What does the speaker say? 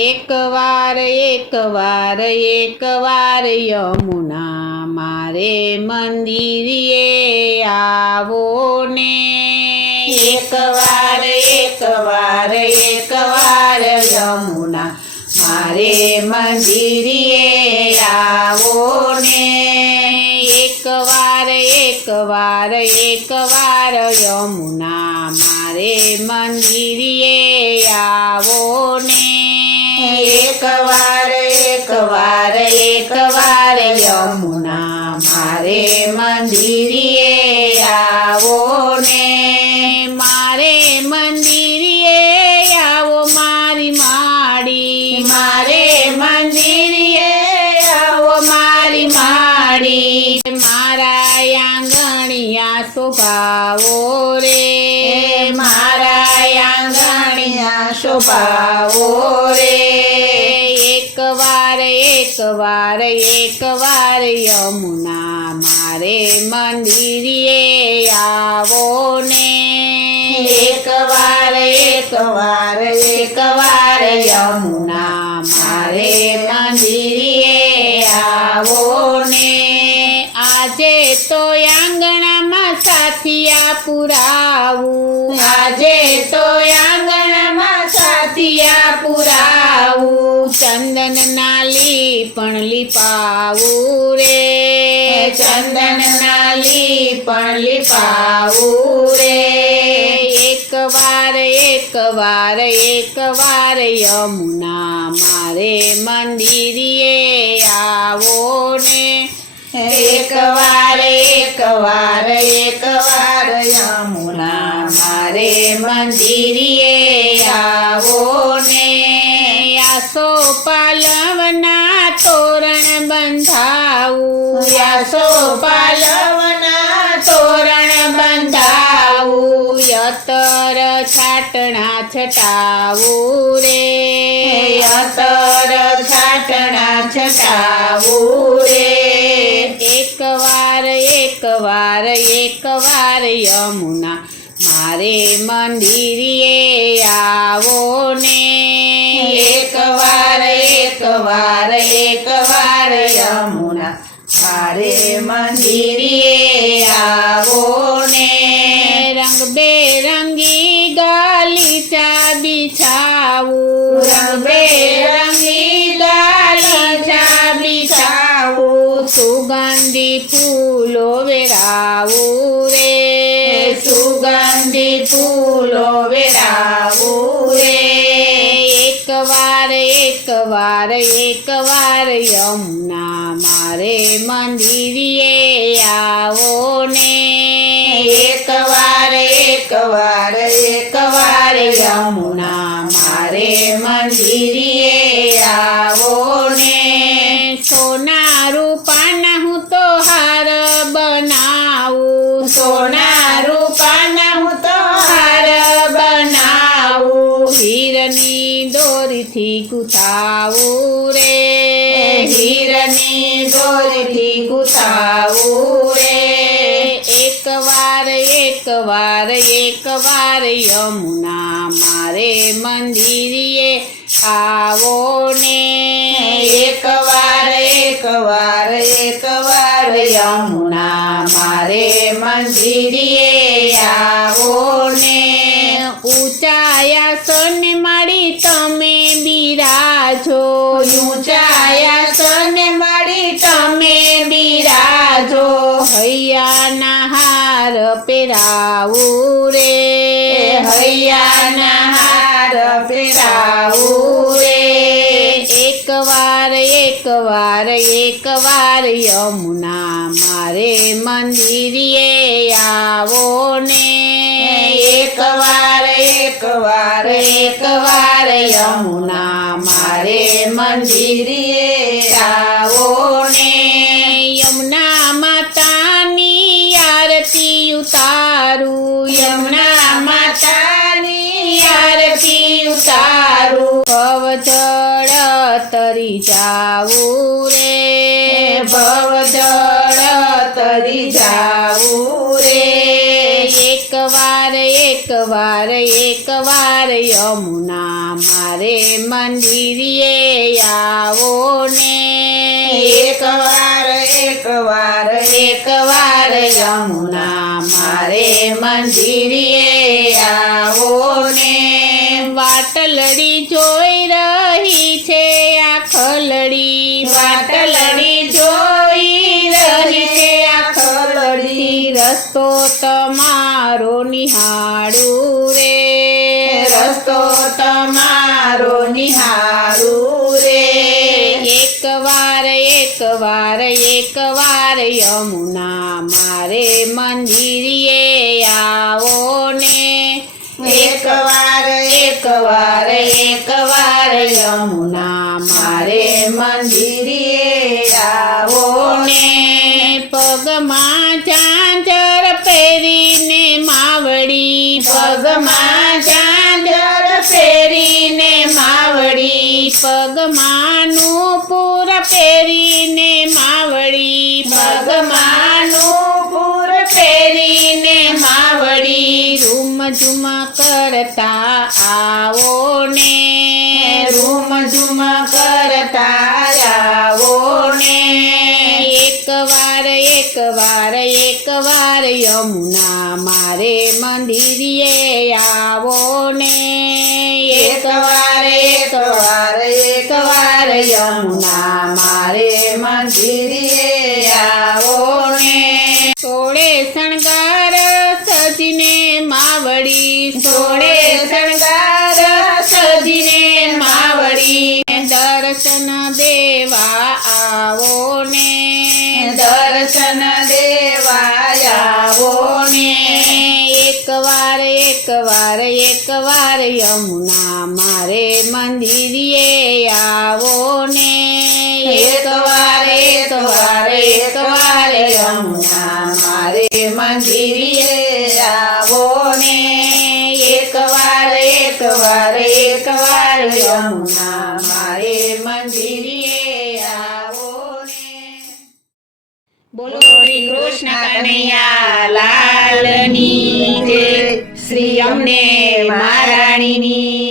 એકવાર યમુના મારે મંદિરે આવો ને એકવાર યમુના મારે મંદિરે આવો ને એકવાર યમુના મારે મંદિરે આવો ને એકવાર યમુના મારે મંદિરે આવો ને મારે મંદિરે આવો મારી માડી મારે મંદિરે આવો મારી માડી મારા આંગણિયા શોભાવો રે મારા આંગણિયા શોભાવો રે એકવાર યમુના મારે મંદિરે આવો ને એકવાર યમુના મારે મંદિરે આવો ને આજે તો આંગણામાં સાથિયા પુરાવું આજે તો આંગણામાં સાથિયા પુરાવું ચંદન ના લીપણ લીપાવું રે ચંદન ના લીપણ લીપાવું રે એકવાર યમુના મારે મંદિરે આવો ને એકવાર યમુના મારે મંદિરે આવો ને આસો પાલવના તોરણ બંધાવું આસો પાલવના તોરણ બંધાવું યતર છાટણા છટાવું રે યતર છાટણા છટાવું રે એકવાર યમુના મારે મંદિરે આવો ને એકવાર યમુના મારે મંદિરે આવો ને રંગબેરંગી ગાલીચા બિછાવું રંગબેરંગી ગાલીચા બિછાવું સુગંધી ફૂલો વેરાવું રે સુગંધી ફૂલો વેરાવું રે એકવાર યમુના મારે મંદિરે આવો ને એકવાર યમુના મારે મંદિરે આવો ને સોના રૂપાના હું તો હાર બનાવું સોના રૂપાના હું તો હાર બનાવું હીરની દોરીથી ગુથાવું રે હીરની દોરીથી ગુથાવું રે એકવાર યમુના મારે મંદિરે આવો ને એકવાર યમુના મારે મંદિરે આવો ને ઊંચાયાસન માડી તમે બિરાજો ઊંચાયાસન માડી તમે બિરાજો હૈયાના હાર પહેરાવું રે હૈયાના હાર પહેરાવું રે એકવાર યમુના મારે મંદિરે આવો ને એકવાર યમુના મારે મંદિરે આવો ને યમુના માતાની આરતી ઉતારું યમુના માતાની આરતી ઉતારું ભવજળ તરી જાવું રે ભવજળ તરી જાવું રે એકવાર એકવાર યમુના મારે મંદિરે આવો ને એકવાર યમુના મારે મંદિરે આવો ને વાટલડી જોઈ રહી છે આ ખલડી વાટલડી જોઈ રહી છે આ ખલડી રસ્તો તમારો નિહાળું રે રસ્તો તમારો નિહાળું રે એકવાર યમુના મારે મંદિરે આવો ને એકવાર યમુના મારે મંદિરે આવો ને પગમાં ઝાંઝર પહેરીને માવડી પગમાં ઝાંઝર પહેરીને માવડી પગમાં નૂપુર પહેરીને માવડી પગમાં નૂપુર પહેરીને માવડી રૂમ ઝુમ કરતા આવો ને રૂમ ઝુમ કરતા આવો ને એકવાર યમુના મારે મંદિરે આવો ને એકવાર યમુના મારે મંદિરે આવો ને સોળે શણગાર સજીને માવડી સોળે શણગાર સજીને માવડી દર્શન દેવા આવો ને દર્શન દેવા આવો ને એકવાર યમુના મારે મંદિરે આવો ને એકવાર યમુના મારે મંદિરે આવો ને એકવાર યમુના મારે મંદિરે આવો ને બોલો શ્રી કૃષ્ણ કનૈયા લાલની જય શ્રી અમને મહારાણીની